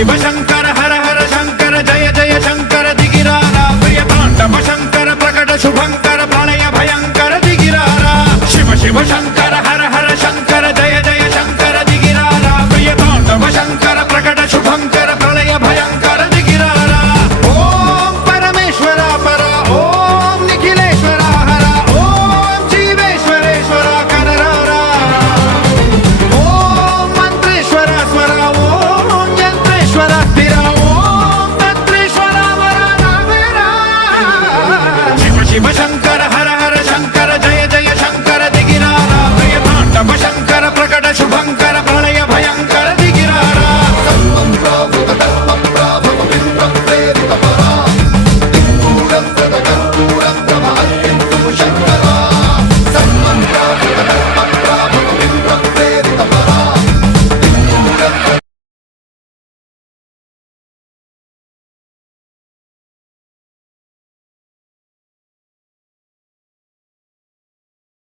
शिव शंकर हर हर शंकर जय जय शंकर दिगिरारा प्रिय तांडव शंकर प्रकट शुभंकर प्रलय भयंकर दिगिरारा शिव शिव शंकर